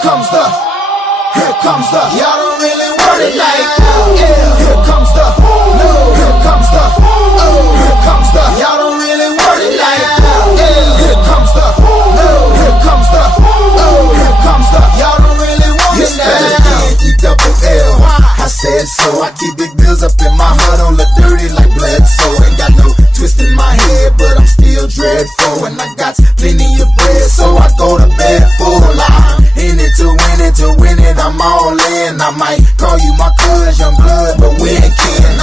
Here comes the, y'all don't really want it like that. Yeah. Here comes the, no. Here comes the, oh. Here comes the, y'all don't really want it like that. Yeah. Here comes the, no. Here comes the, oh. Here comes the, y'all don't really want it like that. E-double-L. I said so. I keep big bills up in my heart on the dirty like Bledsoe. Ain't got no twist in my head, but I'm still dreadful. And I got plenty of bread, so I go to bed full. I'm in it to win it. I'm all in. I might call you my cuz, young blood, but we ain't kin.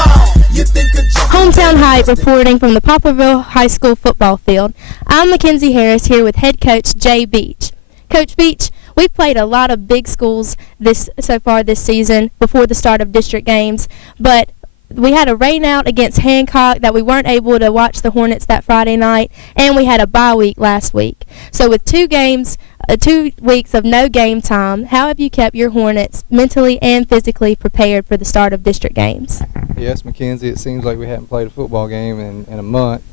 You think a Hometown Hype reporting from the Poplarville High School football field. I'm Mckinsy Harris here with head coach Jay Beach. Coach Beach, we've played a lot of big schools so far this season before the start of district games, but we had a rain out against Hancock that we weren't able to watch the Hornets that Friday night, and we had a bye week last week. So with 2 weeks of no game time, how have you kept your Hornets mentally and physically prepared for the start of district games? Yes, Mckinsy, it seems like we haven't played a football game in a month.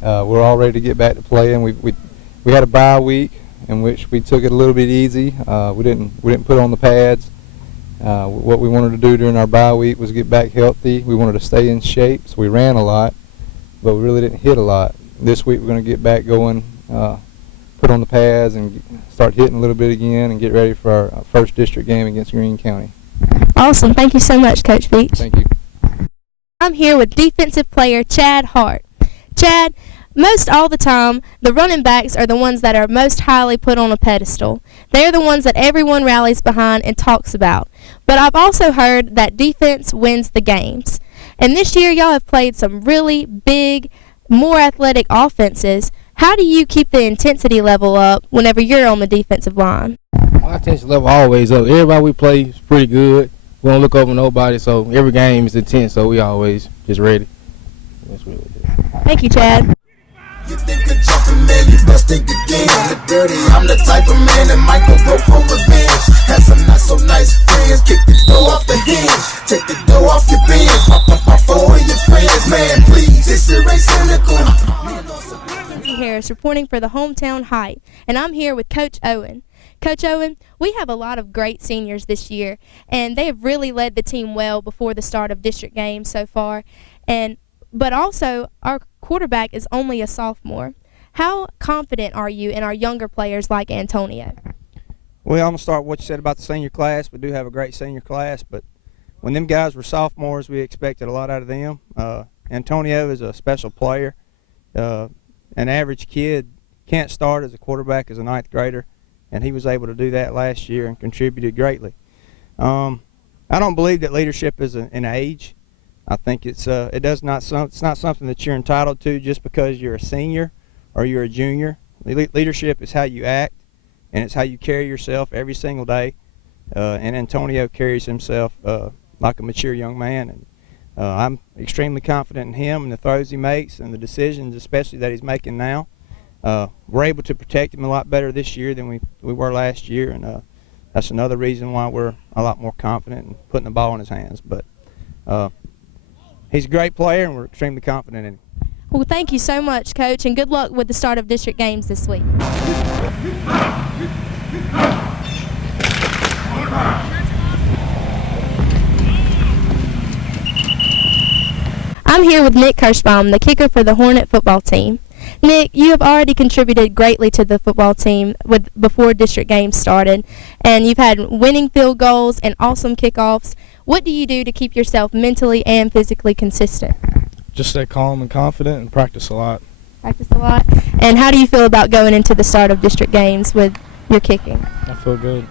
We're all ready to get back to playing. We had a bye week in which we took it a little bit easy. We didn't put on the pads. What we wanted to do during our bye week was get back healthy. We wanted to stay in shape, so we ran a lot, but we really didn't hit a lot. This week we're going to get back going, put on the pads and start hitting a little bit again and get ready for our first district game against Greene County. Awesome. Thank you so much, Coach Beach. Thank you. I'm here with defensive player Chad Hart. Chad, most all the time, the running backs are the ones that are most highly put on a pedestal. They're the ones that everyone rallies behind and talks about. But I've also heard that defense wins the games. And this year, y'all have played some really big, more athletic offenses. How do you keep the intensity level up whenever you're on the defensive line? Our intensity level always up. Everybody we play is pretty good. We don't look over nobody, so every game is intense, so we always just ready. That's really it. Thank you, Chad. You think of jumping, man, you best think again. The dirty, I'm the type of man that might go for revenge. Had some not so nice friends, kick the dough off the hinge. Take the dough off your bins, pop for your friends, man, please. This is ain't cynical. Harris reporting for the Hometown Hype, and I'm here with Coach Owen. Coach Owen, we have a lot of great seniors this year, and they have really led the team well before the start of district games so far. But also, our quarterback is only a sophomore. How confident are you in our younger players like Antonio? Well, I'm going to start with what you said about the senior class. We do have a great senior class, but when them guys were sophomores, we expected a lot out of them. Antonio is a special player. An average kid can't start as a quarterback as a 9th grader, and he was able to do that last year and contributed greatly. I don't believe that leadership is an age. I think it's not something that you're entitled to just because you're a senior or you're a junior. Leadership is how you act, and it's how you carry yourself every single day. And Antonio carries himself like a mature young man, and I'm extremely confident in him and the throws he makes and the decisions, especially that he's making now. We're able to protect him a lot better this year than we were last year, and that's another reason why we're a lot more confident in putting the ball in his hands. But he's a great player, and we're extremely confident in him. Well, thank you so much, Coach, and good luck with the start of district games this week. I'm here with Nick Kirschbaum, the kicker for the Hornet football team. Nick, you have already contributed greatly to the football team before district games started, and you've had winning field goals and awesome kickoffs. What do you do to keep yourself mentally and physically consistent? Just stay calm and confident and practice a lot. Practice a lot. And how do you feel about going into the start of district games with your kicking? I feel good.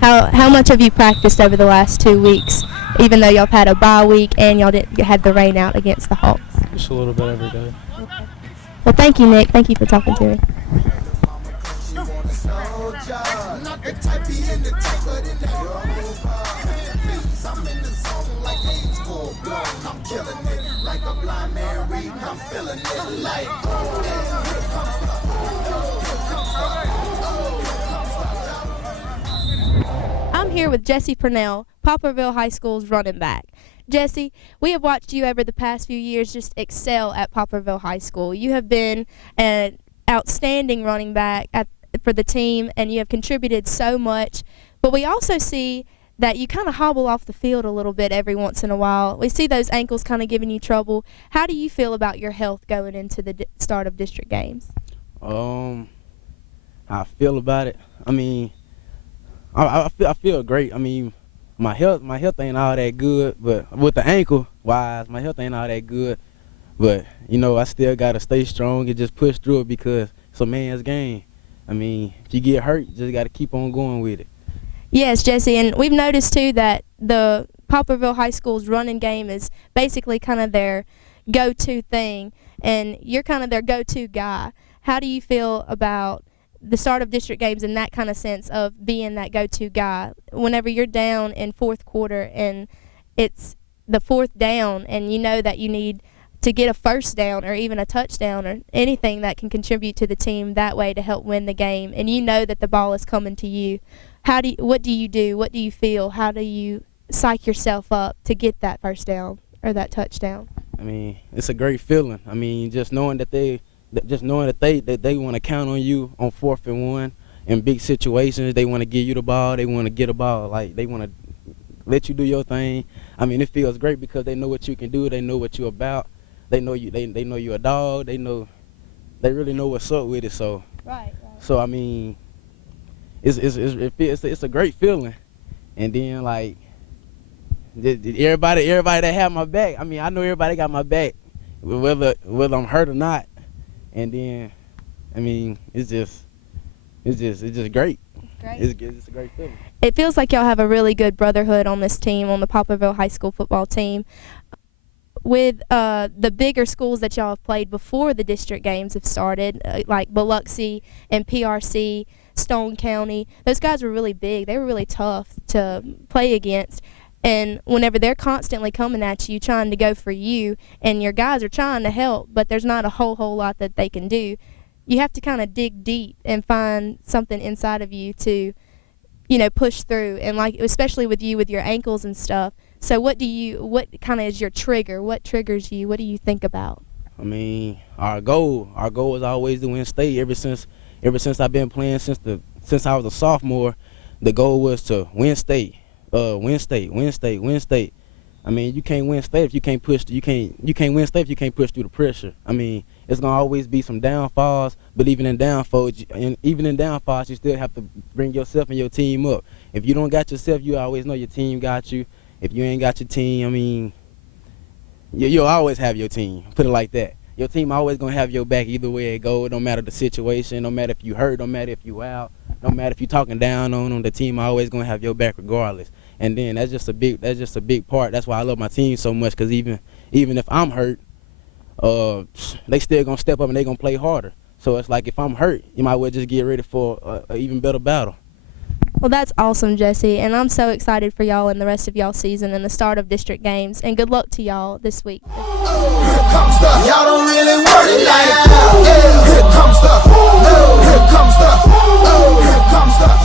How much have you practiced over the last 2 weeks, even though y'all have had a bye week and y'all didn't have the rain out against the Hawks? Just a little bit every day. Okay. Well, thank you, Nick. Thank you for talking to me. I'm here with Jesse Purnell, Poplarville High School's running back. Jesse, we have watched you over the past few years just excel at Poplarville High School. You have been an outstanding running back for the team, and you have contributed so much. But we also see that you kind of hobble off the field a little bit every once in a while. We see those ankles kind of giving you trouble. How do you feel about your health going into the start of district games? How I feel about it. I mean, I feel great. I mean, my health ain't all that good, but with the ankle wise, my health ain't all that good. But you know, I still gotta stay strong and just push through it because it's a man's game. I mean, if you get hurt, you just gotta keep on going with it. Yes, Jesse, and we've noticed too that the Poplarville High School's running game is basically kind of their go-to thing, and you're kind of their go-to guy. How do you feel about the start of district games in that kind of sense of being that go-to guy? Whenever you're down in fourth quarter and it's the fourth down and you know that you need to get a first down or even a touchdown or anything that can contribute to the team that way to help win the game, and you know that the ball is coming to you, what do you do? What do you feel? How do you psych yourself up to get that first down or that touchdown? I mean, it's a great feeling. I mean, just knowing that they want to count on you on 4th and 1 in big situations. They want to give you the ball. They want to get a ball. Like, they want to let you do your thing. I mean, it feels great because they know what you can do. They know what you're about. They know you. They know you're a dog. They really know what's up with it. So, Right. So I mean, it's a great feeling. And then like everybody that have my back. I mean, I know everybody got my back, whether I'm hurt or not. And then, I mean, it's just great. Great. It's a great feeling. It feels like y'all have a really good brotherhood on this team, on the Poplarville High School football team. With the bigger schools that y'all have played before the district games have started, like Biloxi and PRC, Stone County, those guys were really big. They were really tough to play against. And whenever they're constantly coming at you, trying to go for you, and your guys are trying to help, but there's not a whole lot that they can do, you have to kind of dig deep and find something inside of you to, push through. And like, especially with you with your ankles and stuff. So what kind of is your trigger? What triggers you? What do you think about? I mean, our goal is always to win state. Ever since I've been playing since I was a sophomore, the goal was to win state. Win state. I mean, you can't win state if you can't push. You can't win state if you can't push through the pressure. I mean, it's gonna always be some downfalls, but even in downfalls, you still have to bring yourself and your team up. If you don't got yourself, you always know your team got you. If you ain't got your team, I mean, you'll always have your team. Put it like that. Your team always gonna have your back either way it go. It don't matter the situation. No matter if you hurt. No matter if you out. No matter if you talking down on them. The team always gonna have your back regardless. And then that's just a big part. That's why I love my team so much. Cause even if I'm hurt, they still gonna step up and they gonna play harder. So it's like if I'm hurt, you might well just get ready for an even better battle. Well, that's awesome, Jesse, and I'm so excited for y'all and the rest of y'all season and the start of district games, and good luck to y'all this week. Here comes the, y'all don't really want it like that. Yeah. Here comes the, here comes the, here comes the.